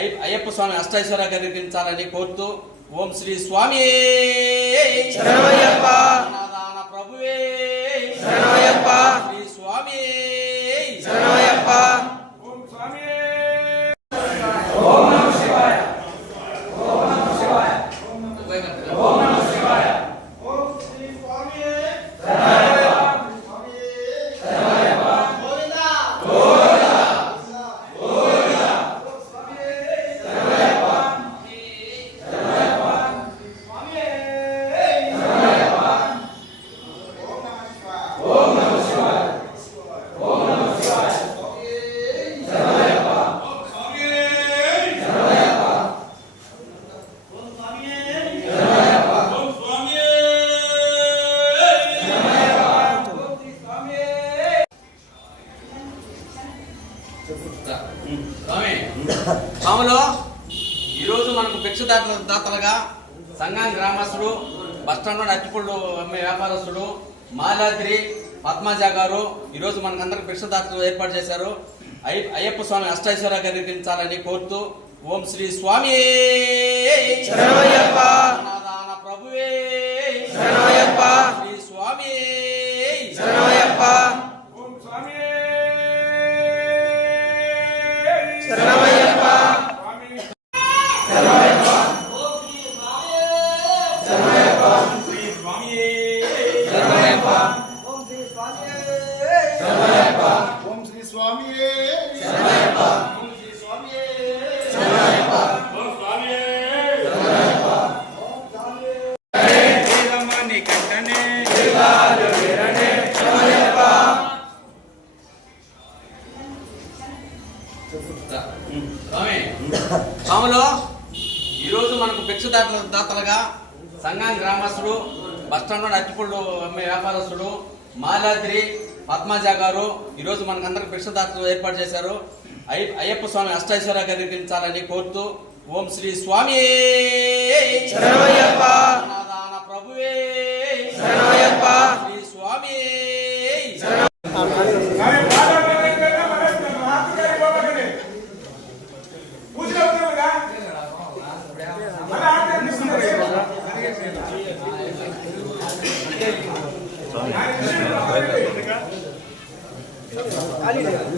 అయ్య- అయ్యప్ప స్వామి అష్టైశ్వర్య కలిగించాలని కోరుతూ ఓం శ్రీ స్వామి. ప్రభువే. స్వామి స్వాములు ఈరోజు మనకు భిక్ష దాతలుగా సంఘం గ్రామస్తుడు బస్టాండ్లో అట్టిపళ్ళు అమ్మే వ్యాపారస్తుడు మాలాద్రి పద్మాజ గారు ఈరోజు మనకందరికి భిక్షదాతలు ఏర్పాటు చేశారు. అయ్య- అయ్యప్ప స్వామి అష్టైశ్వర్య కలిగించాలని కోరుతూ ఓం శ్రీ స్వామి. స్వామి స్వాములు ఈరోజు మనకు భిక్షదాతల దాతలుగా సంఘం గ్రామస్తుడు బస్టాండ్లో అట్టిపళ్ళు అమ్మే వ్యాపారస్తుడు మాలాద్రి పద్మజ గారు ఈరోజు మనకందరికి భిక్షదాతలు ఏర్పాటు చేశారు. అయ్య- అయ్యప్ప స్వామి అష్టైశ్వర్య కలిగించాలని కోరుతూ ఓం శ్రీ స్వామి. ప్రభువే. చేయండి